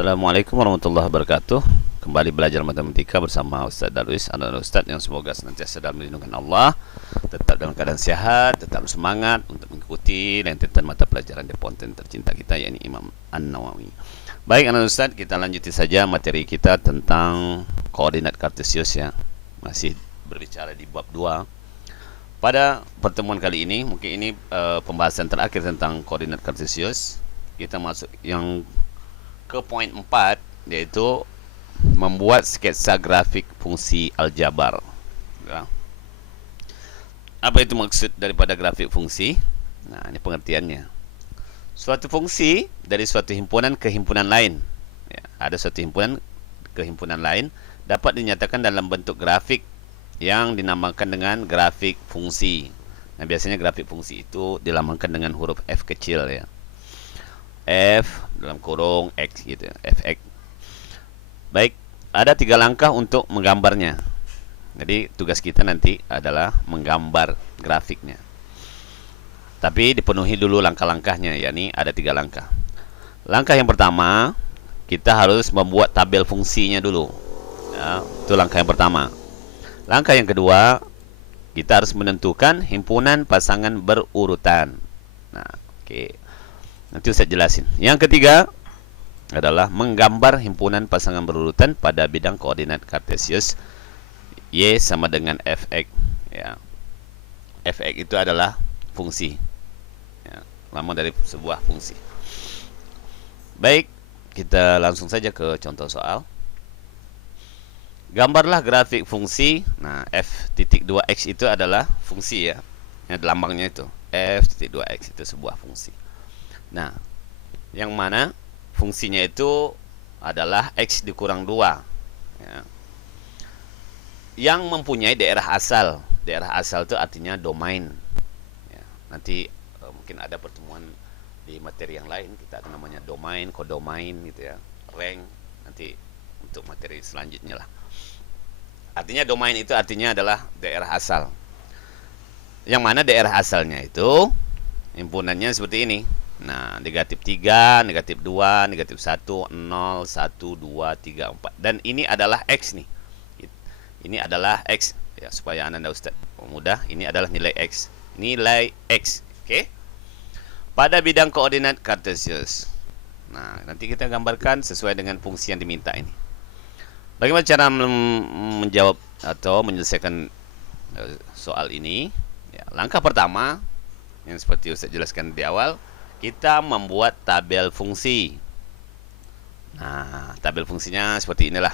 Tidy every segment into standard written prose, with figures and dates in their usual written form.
Assalamualaikum warahmatullahi wabarakatuh. Kembali belajar matematika bersama Ustaz Darwis, anak Ustaz yang semoga senantiasa dalam lindungan Allah, tetap dalam keadaan sehat, tetap semangat untuk mengikuti rentetan mata pelajaran di ponten tercinta kita, yakni Imam An-Nawawi. Baik anak Ustaz, kita lanjuti saja materi kita tentang koordinat kartesius ya. Masih berbicara di bab 2. Pada pertemuan kali ini, mungkin ini pembahasan terakhir tentang koordinat kartesius. Kita masuk yang ke poin 4, yaitu membuat sketsa grafik fungsi aljabar ya. Apa itu maksud daripada grafik fungsi? Nah, ini pengertiannya. Suatu fungsi dari suatu himpunan ke himpunan lain ya, ada suatu himpunan ke himpunan lain dapat dinyatakan dalam bentuk grafik yang dinamakan dengan grafik fungsi. Nah, biasanya grafik fungsi itu dilambangkan dengan huruf F kecil ya, F dalam kurung X gitu ya, Fx. Baik, ada 3 langkah untuk menggambarnya. Jadi tugas kita nanti adalah menggambar grafiknya. Tapi dipenuhi dulu langkah-langkahnya, yakni ada 3 langkah. Langkah yang pertama, kita harus membuat tabel fungsinya dulu ya, itu langkah yang pertama. Langkah yang kedua, kita harus menentukan himpunan pasangan berurutan. Nah, oke. Nanti saya jelasin. Yang ketiga adalah menggambar himpunan pasangan berurutan pada bidang koordinat kartesius Y sama dengan Fx ya. Fx itu adalah fungsi ya, lambang dari sebuah fungsi. Baik, kita langsung saja ke contoh soal. Gambarlah grafik fungsi. Nah, f(2x) itu adalah fungsi ya. Yang lambangnya itu f(2x) itu sebuah fungsi. Nah, yang mana fungsinya itu adalah X dikurang 2 ya, yang mempunyai daerah asal. Daerah asal itu artinya domain ya. Nanti mungkin ada pertemuan di materi yang lain, kita akan namanya domain, kodomain gitu ya, rank, nanti untuk materi selanjutnya lah. Artinya domain itu artinya adalah daerah asal, yang mana daerah asalnya itu himpunannya seperti ini. Nah, negatif 3, negatif 2, negatif 1, 0, 1, 2, 3, 4. Dan ini adalah X nih. Ini adalah X. Ya, supaya Anda Ustaz mudah, ini adalah nilai X. Nilai X. Oke. Pada bidang koordinat kartesius. Nah, nanti kita gambarkan sesuai dengan fungsi yang diminta ini. Bagaimana cara menjawab atau menyelesaikan soal ini? Ya, langkah pertama, yang seperti Ustaz jelaskan di awal, kita membuat tabel fungsi. Nah, tabel fungsinya seperti inilah.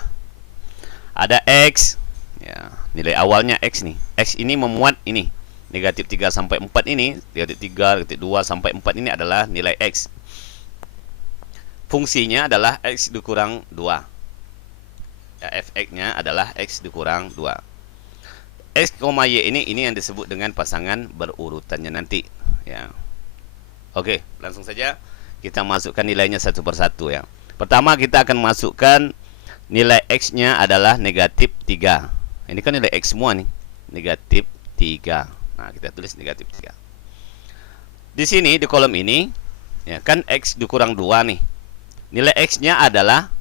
Ada X ya, nilai awalnya X nih. X ini memuat ini negatif 3 sampai 4 ini, negatif 3, negatif 2 sampai 4 ini adalah nilai X. Fungsinya adalah X dikurang 2 ya, Fx-nya adalah X dikurang 2. X, Y ini yang disebut dengan pasangan berurutannya nanti ya. Oke, langsung saja kita masukkan nilainya satu persatu ya. Pertama kita akan masukkan nilai X-nya adalah negatif 3. Ini kan nilai X semua nih, negatif 3. Nah, kita tulis negatif 3. Di sini di kolom ini ya kan X dikurang 2 nih. Nilai X-nya adalah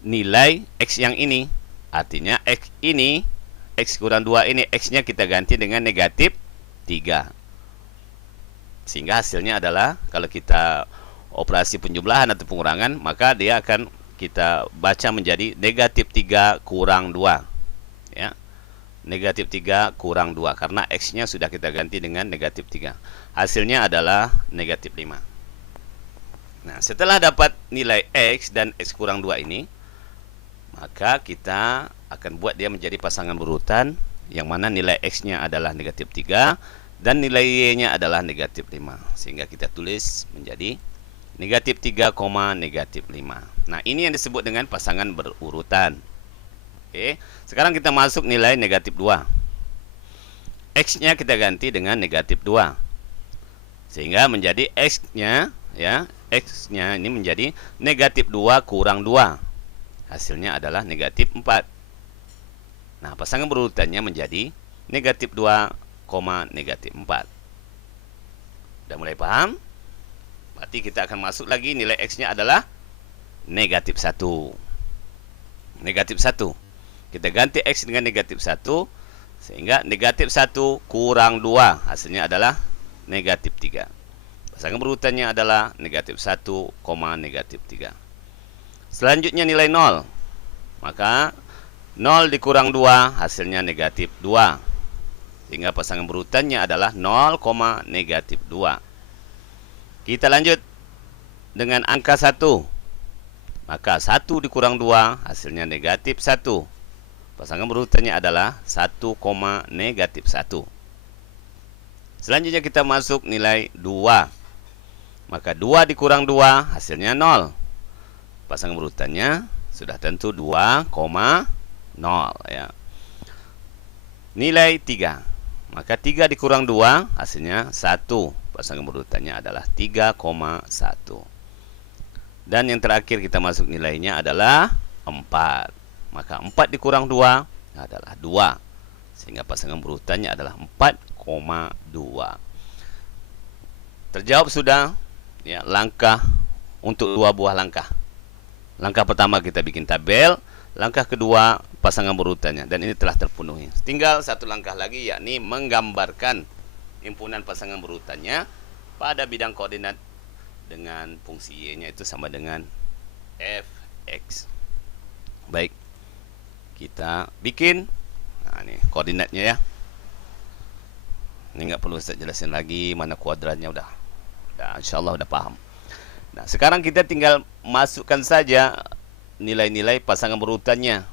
nilai X yang ini. Artinya X ini, X kurang 2 ini, X-nya kita ganti dengan negatif 3. Sehingga hasilnya adalah kalau kita operasi penjumlahan atau pengurangan, maka dia akan kita baca menjadi negatif 3 kurang 2 ya. Negatif 3 kurang 2 karena X-nya sudah kita ganti dengan negatif 3. Hasilnya adalah negatif 5. Nah, setelah dapat nilai X dan X kurang 2 ini, maka kita akan buat dia menjadi pasangan berurutan, yang mana nilai X-nya adalah negatif 3 dan nilai Y-nya adalah negatif 5. Sehingga kita tulis menjadi negatif 3, negatif 5. Nah, ini yang disebut dengan pasangan berurutan. Oke, sekarang kita masuk nilai negatif 2. X-nya kita ganti dengan negatif 2. Sehingga menjadi X-nya ya, X-nya ini menjadi negatif 2 kurang 2. Hasilnya adalah negatif 4. Nah, pasangan berurutannya menjadi negatif 2, negatif 4. Sudah mulai paham? Berarti kita akan masuk lagi nilai X-nya adalah negatif 1. Negatif 1. Kita ganti X dengan negatif 1, sehingga negatif 1 kurang 2, hasilnya adalah negatif 3. Pasangan berurutannya adalah negatif 1, negatif 3. Selanjutnya nilai 0. Maka 0 dikurang 2, hasilnya negatif 2. Sehingga pasangan berurutannya adalah 0, negatif 2. Kita lanjut dengan angka 1. Maka 1 dikurang 2, hasilnya negatif 1. Pasangan berurutannya adalah 1, negatif 1. Selanjutnya kita masuk nilai 2. Maka 2 dikurang 2, hasilnya 0. Pasangan berurutannya sudah tentu 2, 0 ya. Nilai 3. Maka 3 dikurang 2, hasilnya 1. Pasangan berurutannya adalah 3,1. Dan yang terakhir kita masuk nilainya adalah 4. Maka 4 dikurang 2 adalah 2. Sehingga pasangan berurutannya adalah 4,2. Terjawab sudah ya, langkah untuk 2 buah langkah. Langkah pertama kita bikin tabel, langkah kedua pasangan berurutannya, dan ini telah terpenuhi. Tinggal satu langkah lagi, yakni menggambarkan himpunan pasangan berurutannya pada bidang koordinat dengan fungsi Y-nya itu sama dengan fx. Baik, kita bikin. Nah, ini koordinatnya ya. Ini nggak perlu saya jelasin lagi, mana kuadrannya udah insyaallah udah paham. Nah, sekarang kita tinggal masukkan saja nilai-nilai pasangan berurutannya.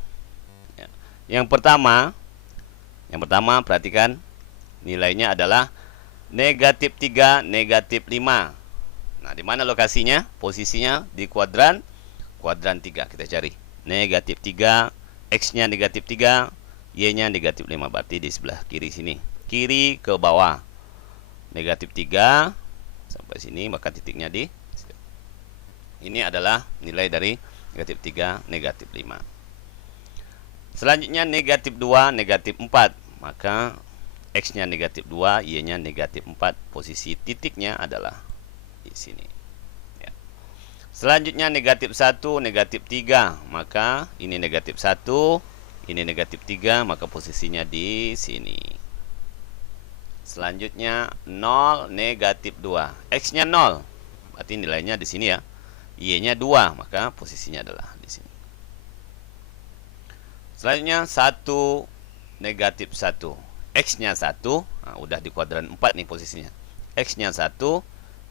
Yang pertama perhatikan nilainya adalah negatif 3, negatif 5. Nah, di mana lokasinya? Posisinya di kuadran 3. Kita cari. Negatif 3, X-nya negatif 3, Y-nya negatif 5. Berarti di sebelah kiri sini. Kiri ke bawah. Negatif 3 sampai sini, maka titiknya di sini. Ini adalah nilai dari negatif 3, negatif 5. Selanjutnya negatif 2, negatif 4. Maka X-nya negatif 2, Y-nya negatif 4. Posisi titiknya adalah di sini ya. Selanjutnya negatif 1, negatif 3. Maka ini negatif 1, ini negatif 3. Maka posisinya di sini. Selanjutnya 0, negatif 2. X-nya 0. Berarti nilainya di sini ya. Y-nya 2. Maka posisinya adalah di sini. Selanjutnya 1, negatif 1. X-nya 1. Nah, udah di kuadran 4 nih posisinya. X-nya 1,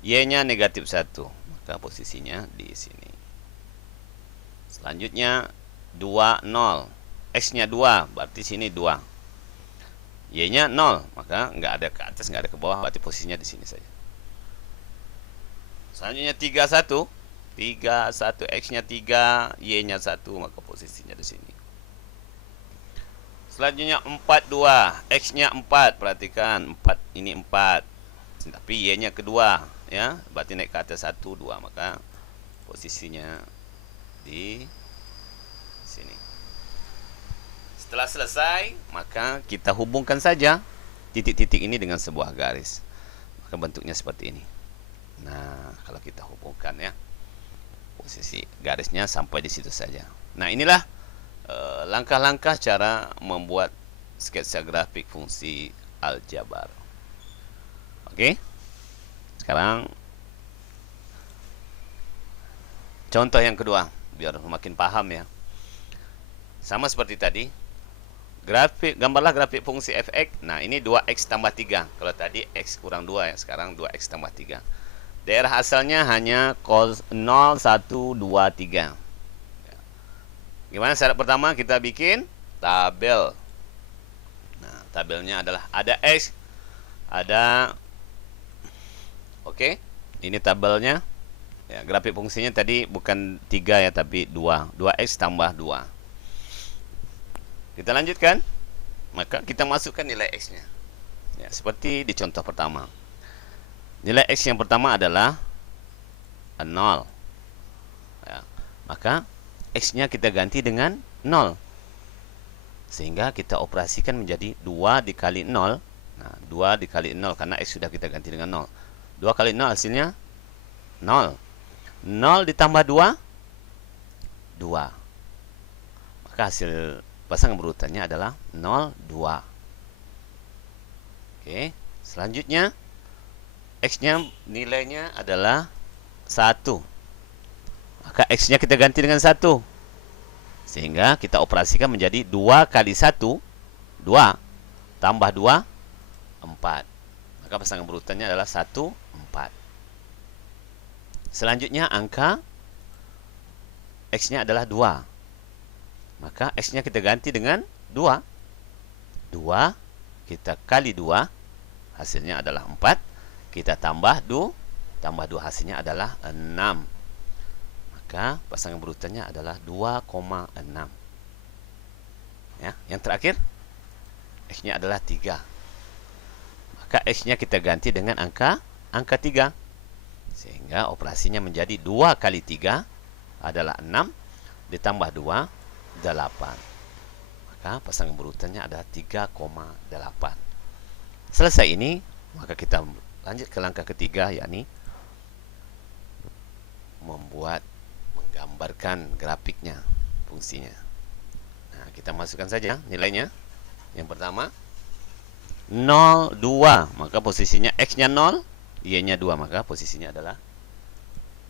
Y-nya negatif 1. Maka posisinya di sini. Selanjutnya 2, 0. X-nya 2. Berarti sini 2. Y-nya 0. Maka nggak ada ke atas, nggak ada ke bawah. Berarti posisinya di sini saja. Selanjutnya 3, 1. 3, 1. X-nya 3. Y-nya 1. Maka posisinya di sini. Selanjutnya 4, 2. X-nya 4. Perhatikan 4, ini 4. Tapi Y-nya kedua ya. Berarti naik ke atas 1, 2. Maka posisinya di sini. Setelah selesai, maka kita hubungkan saja titik-titik ini dengan sebuah garis. Maka bentuknya seperti ini. Nah, kalau kita hubungkan ya, posisi garisnya sampai di situ saja. Nah, inilah langkah-langkah cara membuat sketsa grafik fungsi aljabar. Oke. Sekarang contoh yang kedua, biar makin paham ya. Sama seperti tadi. Gambarlah grafik fungsi fx. Nah, ini 2x tambah 3. Kalau tadi x kurang 2 ya, sekarang 2x tambah 3. Daerah asalnya hanya 0, 1, 2, 3. Gimana syarat pertama? Kita bikin tabel. Nah, tabelnya adalah ada x, ada oke. Ini tabelnya. Ya, grafik fungsinya tadi bukan 3 ya, tapi 2. 2x tambah 2. Kita lanjutkan. Maka kita masukkan nilai x-nya. Ya, seperti di contoh pertama. Nilai x yang pertama adalah 0. Ya, maka x-nya kita ganti dengan 0. Sehingga kita operasikan menjadi 2 dikali 0. Nah, 2 dikali 0 karena x sudah kita ganti dengan 0. 2 kali 0 hasilnya 0. 0 ditambah 2 2. Maka hasil pasangan berurutannya adalah 0, 2. Oke, selanjutnya X-nya nilainya adalah 1. Maka X-nya kita ganti dengan 1. Sehingga kita operasikan menjadi 2 kali 1, 2, tambah 2, 4. Maka pasangan berurutannya adalah 1, 4. Selanjutnya angka X-nya adalah 2. Maka X-nya kita ganti dengan 2. 2 kita kali 2 hasilnya adalah 4. Kita tambah 2 hasilnya adalah 6. Maka pasangan berurutannya adalah 2,6. Ya, yang terakhir X-nya adalah 3. Maka X-nya kita ganti dengan angka 3. Sehingga operasinya menjadi 2 kali 3 adalah 6 ditambah 2, 8. Maka pasangan berurutannya adalah 3,8. Selesai ini, maka kita lanjut ke langkah ketiga, yakni menggambarkan grafiknya, fungsinya. Nah, kita masukkan saja nilainya. Yang pertama 0, 2, maka posisinya X-nya 0, Y-nya 2, maka posisinya adalah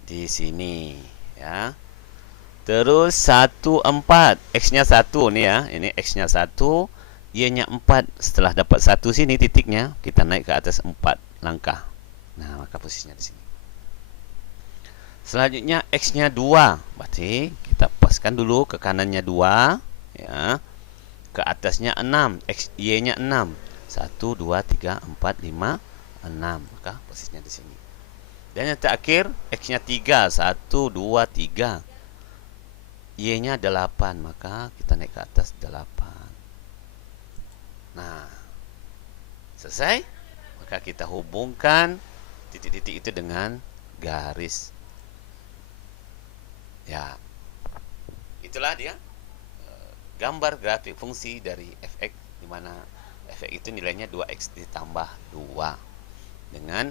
di sini, ya. Terus 1, 4, X-nya 1 nih ya. Ini X-nya 1, Y-nya 4. Setelah dapat 1 sini titiknya, kita naik ke atas 4 langkah. Nah, maka posisinya di sini. Selanjutnya X-nya 2. Berarti kita paskan dulu ke kanannya 2, ya. Ke atasnya 6, Y-nya 6. 1, 2, 3, 4, 5, 6. Maka posisinya di sini. Dan yang terakhir X-nya 3. 1, 2, 3. Y-nya 8, maka kita naik ke atas 8. Nah, selesai. Maka kita hubungkan titik-titik itu dengan garis. Ya, itulah dia gambar grafik fungsi dari fx, di mana fx itu nilainya 2x ditambah 2 dengan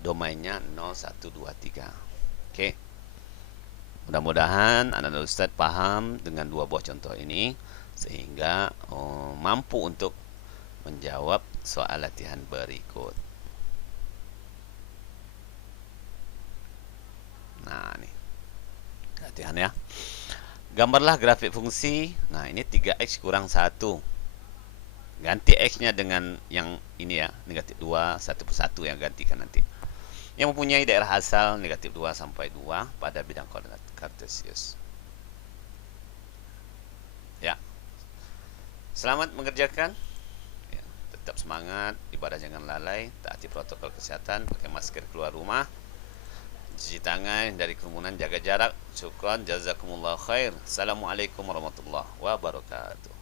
domainnya 0, 1, 2, 3. Oke. Mudah-mudahan anak-anak Ustadz paham dengan dua buah contoh ini, sehingga mampu untuk menjawab soal latihan berikut. Nah, ini latihan ya. Gambarlah grafik fungsi. Nah, ini 3x kurang 1. Ganti x-nya dengan yang ini ya, negatif 2, 1 per 1 yang gantikan nanti. Yang mempunyai daerah asal negatif 2 sampai 2 pada bidang koordinat kartesius. Ya. Selamat mengerjakan. Ya, tetap semangat, ibadah jangan lalai, taati protokol kesehatan, pakai masker keluar rumah, cuci tangan, dari kerumunan, jaga jarak. Syukran, jazakumullah khair. Assalamualaikum warahmatullahi wabarakatuh.